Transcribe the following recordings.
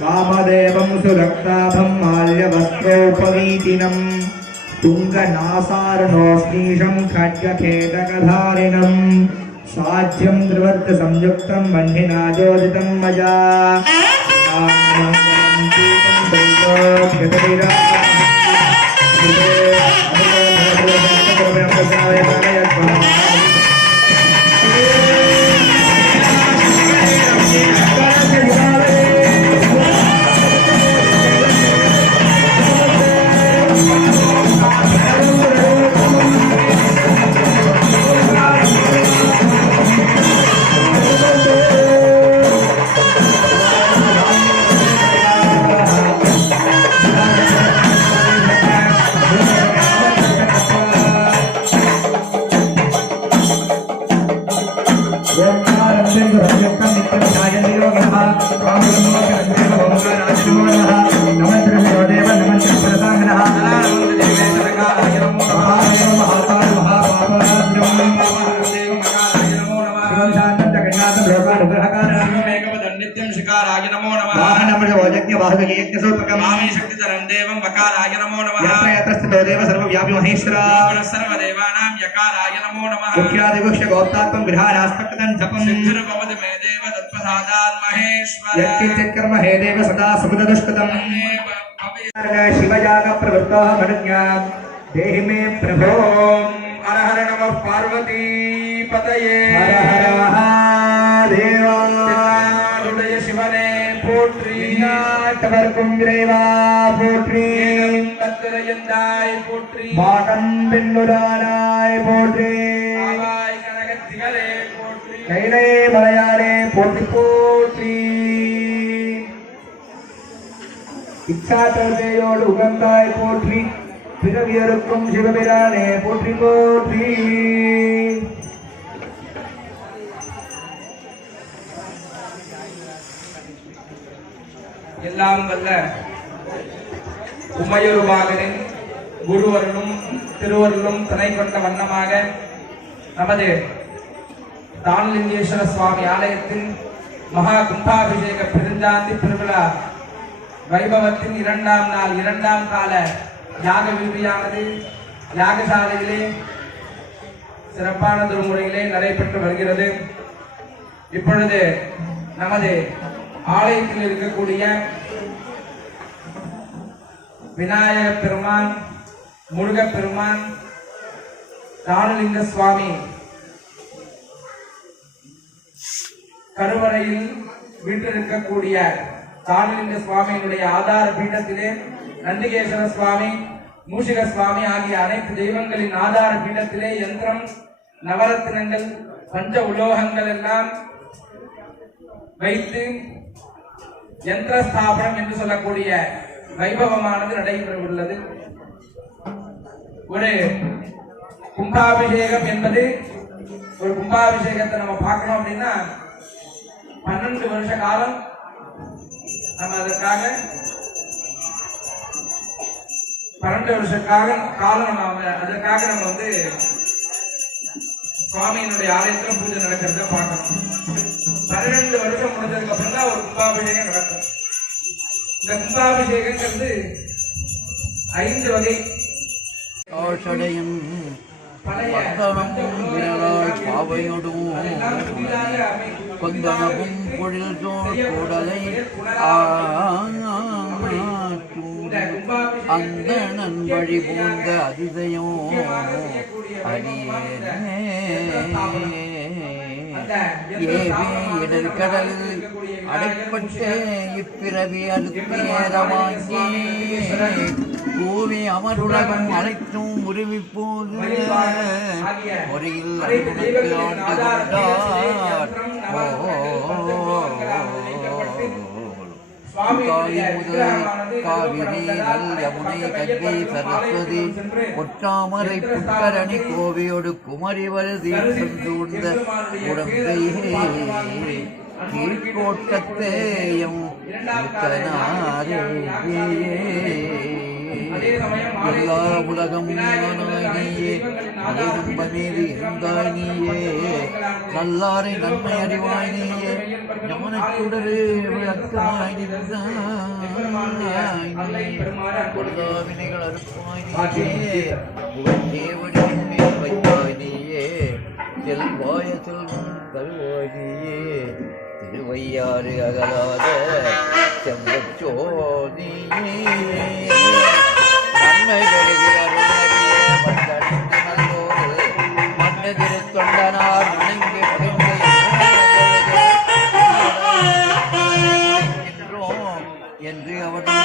वामदेवं सुरक्ताभं माल्यवस्त्रोपवीतिनं तुङ्गनासार्णोऽस्नीशं खड्गखेटकधारिणं साज्यं त्रिवर्गसंयुक्तं वह्निनाजोदितं मया देहि मे प्रभो हर हर नमः पार्वती पतये हर हर महादेवा हृदय शिवने पोट्री नाटवर्कुं ग्रेवा पोट्री तत्तरयन्दाय पोट्री माकं पिन्नुदानाय पोट्री आवाय कनकतिगले पोट्री कैले मलयाले पोट्री पोट्री इच्छा तोदेयोड उगंदाय पोट्री பிறவியருக்கும் சிவபிரானே போற்றி போற்றி. எல்லாம் வல்ல உமையொருவாகனின் குருவருளும் திருவருளும் துணை கொண்ட வண்ணமாக நமது தானுலிங்கேஸ்வர சுவாமி ஆலயத்தின் மகா கும்பாபிஷேக பெருஞ்சாந்தி திருவிழா வைபவத்தின் இரண்டாம் நாள் இரண்டாம் கால யாக விரும்பியானது யாகசாலையிலே சிறப்பானதொரு முறையிலே நடைபெற்று வருகிறது. இப்பொழுது நமது ஆலயத்தில் இருக்கக்கூடிய விநாயக பெருமான், முருக பெருமான், தானுலிங்க சுவாமி கருவறையில் வீட்டிருக்கக்கூடிய தானுலிங்க சுவாமியினுடைய ஆதார பீடத்திலே நந்திகேஸ்வர சுவாமி, மூஷிக சுவாமி ஆகிய அனைத்து தெய்வங்களின் ஆதார பீடத்திலே யந்திரம், நவரத்தினங்கள், பஞ்ச உலோகங்கள் எல்லாம் வைத்து யந்திர ஸ்தாபனம் என்று சொல்லக்கூடிய வைபவமானது நடைபெறவுள்ளது. ஒரு கும்பாபிஷேகம் என்பது, ஒரு கும்பாபிஷேகத்தை நம்ம பார்க்கணும் அப்படின்னா 12 வருஷ காலம் நம்ம அதற்காக 12 வருஷ காலம் அதற்காக நம்ம வந்து சுவாமியினுடைய ஆலயத்துல பூஜை நடக்கிறத பார்க்கணும். 12 வருஷம் முடிஞ்சதுக்கு அப்புறம் தான் ஒரு கும்பாபிஷேகம் நடக்கும். இந்த கும்பாபிஷேகங்கிறது 5 வகை. கொந்தனவும் பொழில் கூடலை அந்தணன் வழி பூந்த அதிசயம் இடர் கடலில் அடைப்பட்டு இப்பிறவி அறுத்தேதமாகி கூவி அமருலகம் அனைத்தும் உருவி போது முறையில் காவிரி நல் யமுனை கங்கை சரஸ்வதி பொற்றாமரை புட்கரணி கோவியோடு குமரிவரு தீர்த்தம் சூழ்ந்த உடம்பையே கீழ்கோட்டத்தேயம் அதே சமயம் மாலை எல்லா உலகம் நீயே நம்பமேறி இருந்தாய் நீயே நல்லாரை நன்மை அறிவாய் நீயே ஞானச்சுடரே விளக்காய் வினைகள் அறுப்பாய் நீயே புகழ்தேவனின் மேல் வைத்தாய் நீயே செல்வாய செல்வம் தருவாய் நீயே திருவையாறு அகலாத செவ்வச்சோ நீயே நன்மை பெறுகிறார் மன்னதிரு தொண்டனார் வணங்கி என்று அவர்கள்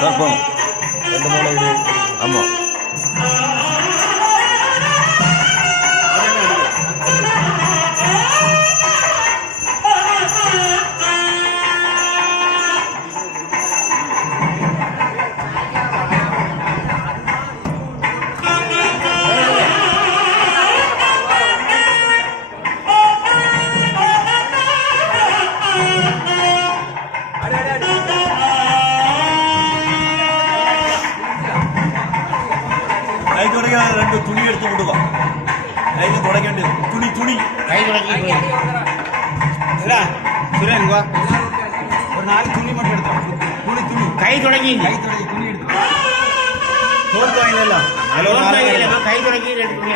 சார் போங்க 2 3 ஆமாம் ரெண்டு துணி எடுத்து விடுவா கையில தொடக்க வேண்டியது துணி கை தொடக்கி சுரேன் ஒரு 4 துணி மட்டும் எடுத்தோம் துணி கை தொடங்கி துணி எடுத்து தோல் வாங்கல கை தொடங்கி 2 துணி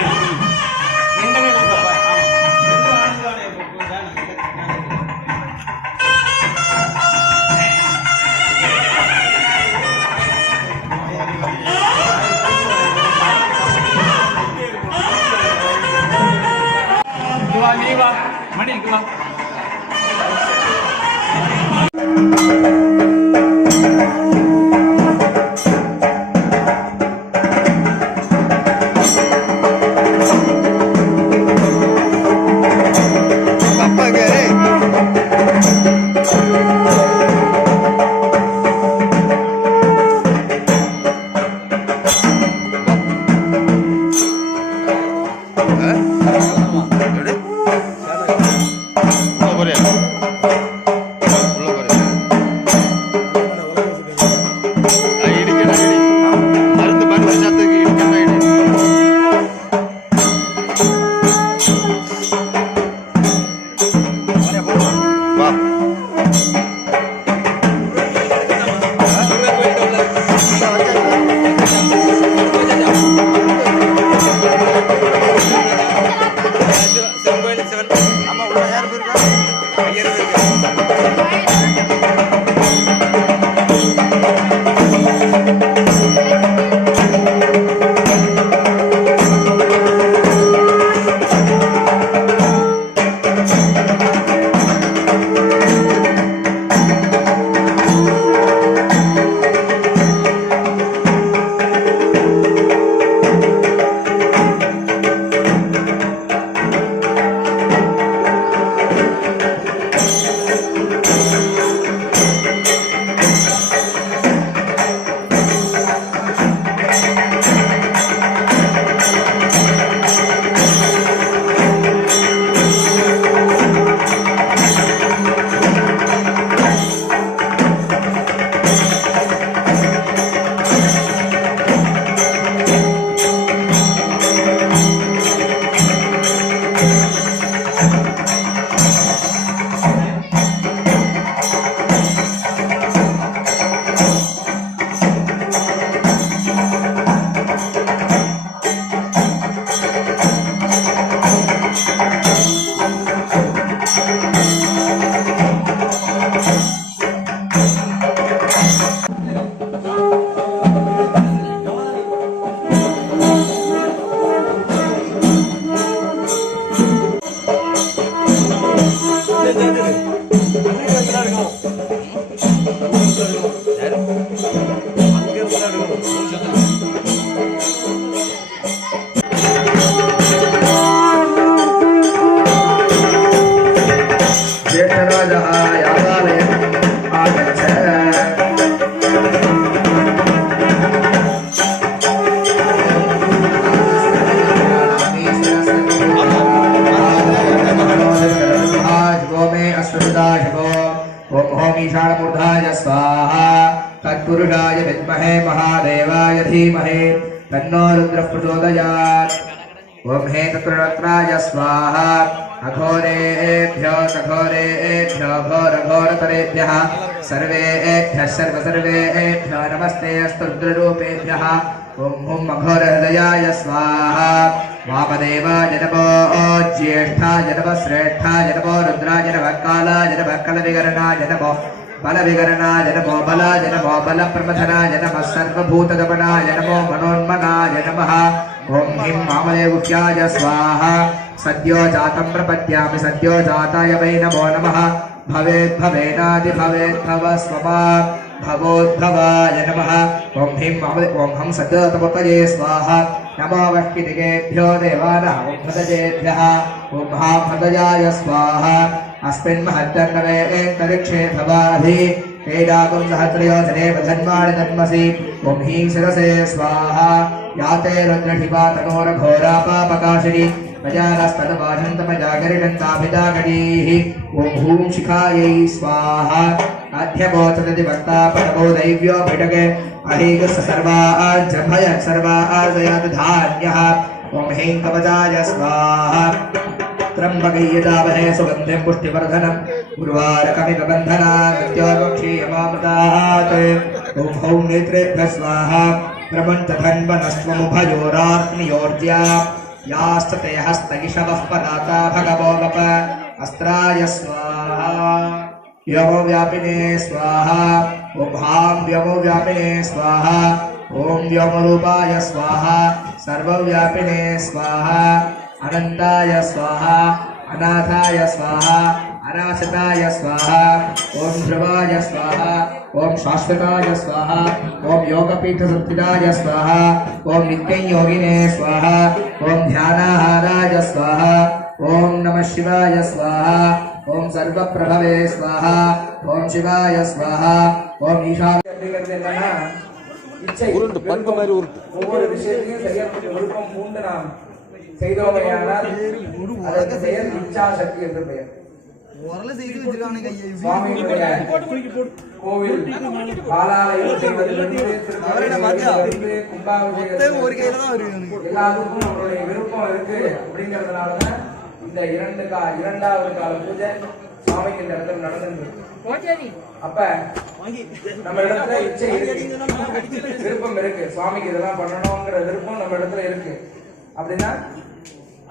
வா மணி வா ओम ईशानमूर्धाय स्वाहा तत्पुरुषाय विद्महे महादेवाय धीमहि तन्नो रुद्रः प्रचोदयात् ओम हे तत्पुरुषाय स्वाहा अघोरेभ्यो तघोरेभ्यो घोरघोरतरेभ्यः सर्वेभ्यः सर्वेभ्यो नमस्ते अस्तु रुद्ररूपेभ्यः ओम हुं अघोरहृदयाय स्वाहा वामदेवाय नमो ज्येष्ठाय नमः श्रेष्ठाय नमो रुद्राय नमः कालाय नमः कलविकरणाय नमो बलविकरणाय नमो बलाय नमो बलप्रमथनाय नमः सर्वभूतदमनाय नमो मनोन्मनाय नमः ओम ह्रीं वामदेवुभ्याय स्वाहा सद्यो जातं प्रपद्यामि सद्यो जाताय वै नमो नमः भवेद्भवेनादिभवेद्भवस्वमा भवोद्भवाय नमः ओम ह्रीं ओम हं सद्योतपतये स्वाहा नमो वह्किदिगेभ्यो देवानां भदजेभ्यः ओम हां हृदयाय स्वाहा अस्मिन् महत्तन्नवे अन्तरिक्षे भवाधि वेदागुं सहस्रयोजने बधन्वाणि तन्मसि ओम ह्रीं शिरसे स्वाहा याते रुद्रशिवा तनोरघोरापापकाशिनी प्रजानस्तनुवाशन्तमजागरिणन्ताभिदागणीः ओम हूं शिखायै स्वाहा अध्यबोधनति वक्ता परमो दैव्यो भिटके अहीगस सर्वाजभय सर्वाजयात धान्यः ओम ह्रीं कवचाय स्वाहा त्र्यम्बकैयजामहे सुगन्धिं पुष्टिवर्धनम् उर्वारुकमिव बन्धनात् मृत्योर्मुक्षीयमामृतात् ओम हौं नेत्रेभ्यः स्वाहा प्रमञ्चधन्वनस्त्वमुभयोराग्नियोर्ज्या यास्तते हस्तगिषवः पदाता भगवो वप अस्त्राय स्वाहा व्योमो व्यापिने स्वाहा ओम हां व्योमो व्यापिने स्वाहा ओम व्योमरूपाय स्वाहा सर्वव्यापिने स्वाहा अनंताय स्वाहा अनाथाय स्वाहा अनाशताय स्वाहा ओम ध्रुवाय स्वाहा ओम शाश्वताय स्वाहा ओम योगपीठ संस्थिताय स्वाहा ओम नित्ययोगिने स्वाहा ओम ध्यानाहाराय स्वाहा ओम नमः शिवाय स्वाहा ओम सर्वप्रभवे स्वाहा ओम शिवाय स्वाहा ओम ईशान ஒவ்வொரு விஷயத்தையும் செய்யக்கூடிய விருப்பம் பூண்டு நாம் செய்தோமையானால் அதற்கு பெயர் இச்சாசக்தி என்று பெயர். சுவாமியுடைய கோவில் பாலாலயம் செய்வதிலிருந்து கும்பாபிஷேகம் எல்லாருக்கும் நம்மளுடைய விருப்பம் இருக்கு. அப்படிங்கறதுனாலதான் இந்த இரண்டாவது கால பூஜை சுவாமிக்கு இந்த இடத்துல நடந்துருக்கு. அப்ப நம்ம இடத்துல இச்சை இருக்கு, விருப்பம் இருக்கு, சுவாமிக்கு இதெல்லாம் பண்ணணுங்கிற விருப்பம் நம்ம இடத்துல இருக்கு அப்படின்னா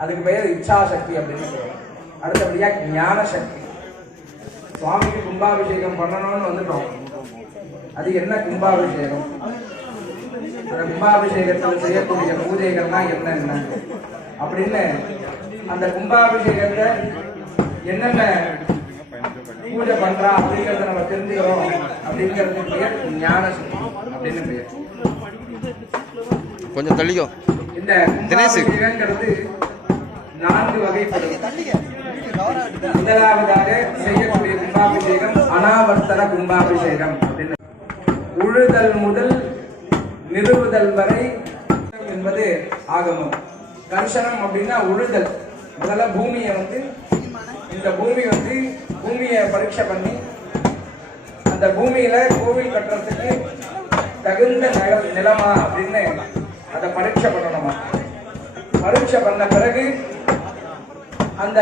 அதுக்கு பெயர் இச்சாசக்தி அப்படின்னு சொல்லுவாங்க. அடுத்தபடியா ஞான சக்தி. சுவாமிக்கு கும்பாபிஷேகம் பண்ணணும்னு வந்துட்டோம். அது என்ன கும்பாபிஷேகம்? அந்த கும்பாபிஷேகத்தில் செய்யக்கூடிய பூஜைகள்னா என்னென்ன அப்படின்னு அந்த கும்பாபிஷேகத்தை என்னென்ன பூஜை பண்றா அப்படிங்கறத நம்ம தெரிஞ்சுக்கிறோம். அப்படிங்கிறது பெயர் ஞான சக்தி அப்படின்னு பெயர். கொஞ்சம் தள்ளிக்கோ. இந்த கும்பாபிஷேகங்கிறது 4 வகைப்படும். முதலாவதாக செய்யக்கூடிய கும்பாபிஷேகம் அனாவர்த்தன கும்பாபிஷேகம் அப்படின்னு. உழுதல் முதல் நிறுவுதல் வரை என்பது ஆகமம். தர்சனம் அப்படின்னா உழுதல். முதல்ல பூமியை இந்த பூமியை பரீட்சை பண்ணி அந்த பூமியில கோவில் கட்டுறதுக்கு தகுந்த நிலமா அப்படின்னு அதை பரீட்சை பண்ணணுமா. பரீட்சை பண்ண பிறகு அந்த